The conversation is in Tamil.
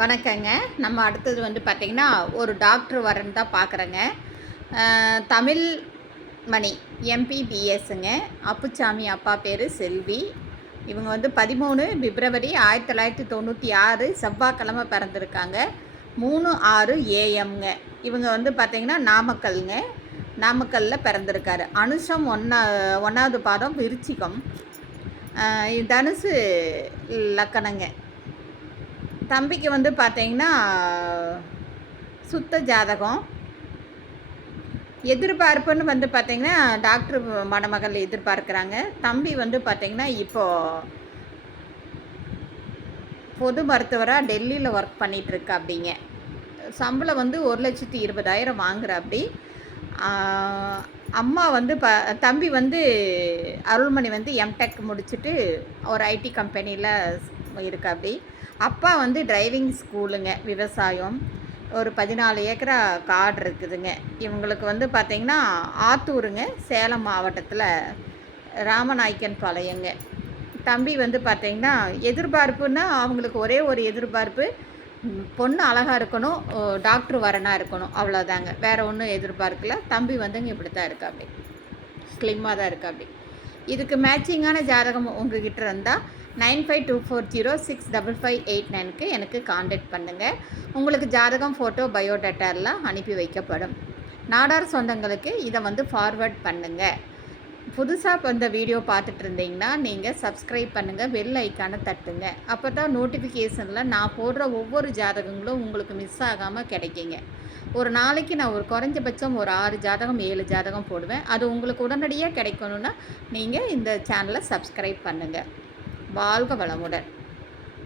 வணக்கங்க. நம்ம அடுத்தது வந்து பார்த்திங்கன்னா, ஒரு டாக்டர் வரன்னு தான் பார்க்குறேங்க. தமிழ் மணி எம்பிபிஎஸ்ஸுங்க. அப்புச்சாமி அப்பா பேர் செல்வி. இவங்க வந்து 13 பிப்ரவரி 1996 செவ்வாய்க்கிழமை பிறந்திருக்காங்க. 3:06 AM-ங்க. இவங்க வந்து பார்த்திங்கன்னா நாமக்கல்ங்க. நாமக்கல்லில் பிறந்திருக்காரு. அனுஷம் 1வது பாதம் விருச்சிகம். தனுசு லக்கணங்க. தம்பிக்கு வந்து பார்த்தீங்கன்னா சுத்த ஜாதகம். எதிர்பார்ப்புன்னு வந்து பார்த்திங்கன்னா டாக்டர் மணமகள் எதிர்பார்க்குறாங்க. தம்பி வந்து பார்த்திங்கன்னா இப்போது பொது மருத்துவராக டெல்லியில் ஒர்க் பண்ணிகிட்ருக்கு. அப்படிங்க சம்பளம் வந்து 1,20,000 வாங்குறாப்படி. அம்மா வந்து தம்பி வந்து அருள்மணி வந்து எம்டெக் முடிச்சுட்டு ஒரு ஐடி கம்பெனியில் இருக்காப்படி. அப்பா வந்து டிரைவிங் ஸ்கூலுங்க. விவசாயம் ஒரு 14 ஏக்கரா காடு இருக்குதுங்க. இவங்களுக்கு வந்து பார்த்திங்கன்னா ஆத்தூருங்க, சேலம் மாவட்டத்தில் ராமநாயக்கன் பாளையங்க. தம்பி வந்து பார்த்திங்கன்னா எதிர்பார்ப்புன்னா அவங்களுக்கு ஒரே ஒரு எதிர்பார்ப்பு, பொண்ணு அழகாக இருக்கணும், டாக்டர் வரனாக இருக்கணும், அவ்வளோதாங்க. வேறு ஒன்றும் எதிர்பார்க்கல. தம்பி வந்துங்க இப்படி தான் இருக்கா, அப்படி ஸ்லிம்மாக தான் இருக்கா. அப்படி இதுக்கு மேட்சிங்கான ஜாதகம் உங்ககிட்ட இருந்தால் 9524065589க்கு எனக்கு காண்டாக்ட் பண்ணுங்கள். உங்களுக்கு ஜாதகம், ஃபோட்டோ, பயோடேட்டா எல்லாம் அனுப்பி வைக்கப்படும். நாடார் சொந்தங்களுக்கு இதை வந்து ஃபார்வர்ட் பண்ணுங்கள். புதுசாக இந்த வீடியோ பார்த்துட்டு இருந்தீங்கன்னா நீங்கள் சப்ஸ்கிரைப் பண்ணுங்கள், பெல் ஐக்கானை தட்டுங்க. அப்போ தான் நோட்டிஃபிகேஷனில் நான் போடுற ஒவ்வொரு ஜாதகங்களும் உங்களுக்கு மிஸ் ஆகாமல் கிடைக்குங்க. ஒரு நாளைக்கு நான் ஒரு குறைஞ்சபட்சம் ஒரு 6 ஜாதகம் 7 ஜாதகம் போடுவேன். அது உங்களுக்கு உடனடியாக கிடைக்கணுன்னா நீங்கள் இந்த சேனலை சப்ஸ்கிரைப் பண்ணுங்கள். வாழ்க வளமுடன்.